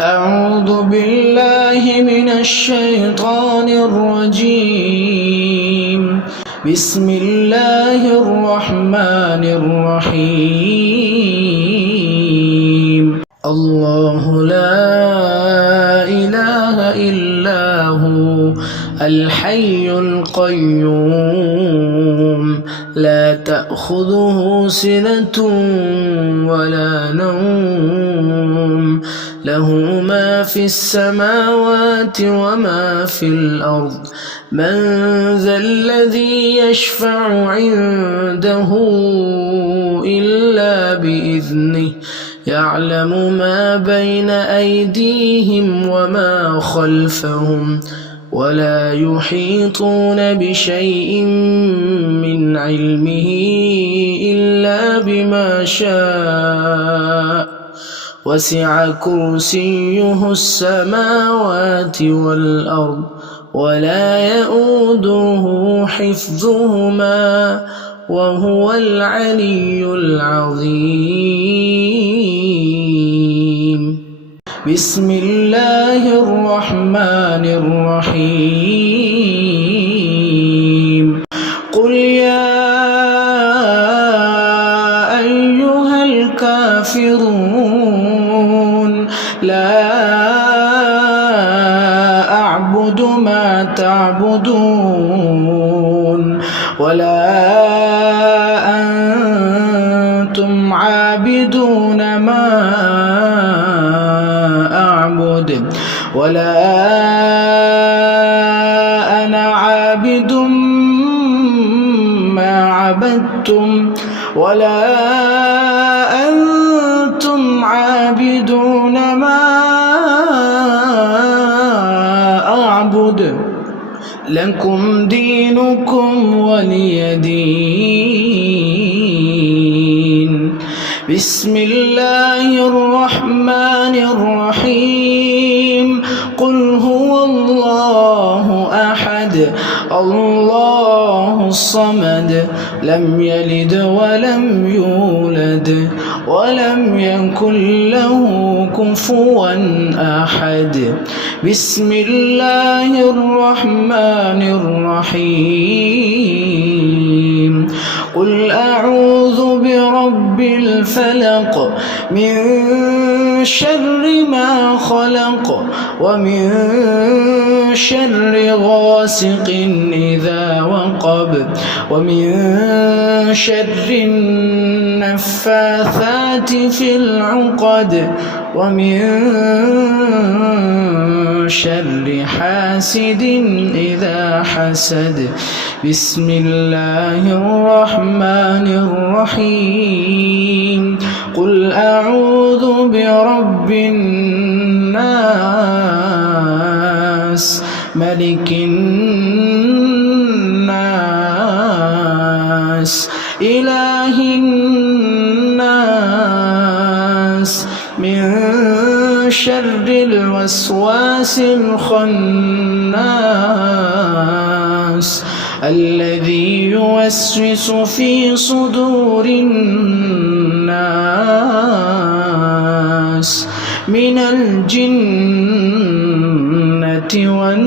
أعوذ بالله من الشيطان الرجيم. بسم الله الرحمن الرحيم. الله لا إله إلا هو الحي القيوم لا تأخذه سنة ولا نوم له ما في السماوات وما في الأرض من ذا الذي يشفع عنده إلا بإذنه يعلم ما بين أيديهم وما خلفهم ولا يحيطون بشيء من علمه إلا بما شاء وسع كرسيه السماوات والأرض ولا يؤوده حفظهما وهو العلي العظيم. بسم الله الرحمن الرحيم. قل يا أيها الكافرون لا أعبد ما تعبدون ولا أنتم عابدون ما أعبد ولا أنا عابد ما عبدتم ولا أنتم عابدون ما أعبد لكم دينكم ولي دين. بسم الله الرحمن الرحيم. قل هو الله أحد الله الصمد لم يلد ولم يولد ولم يكن له كفوا أحد. بسم الله الرحمن الرحيم. قل أعوذ برب الفلق من شر ما خلق ومن شر غاسق إذا وقب ومن شر النفاثات في العقد ومن شر حاسد إذا حسد. بسم الله الرحمن الرحيم. قل أعوذ برب الناس ملك الناس إله الناس من شر الوسواس الخناس الذي يوسوس في صدور الناس من الجنة والناس.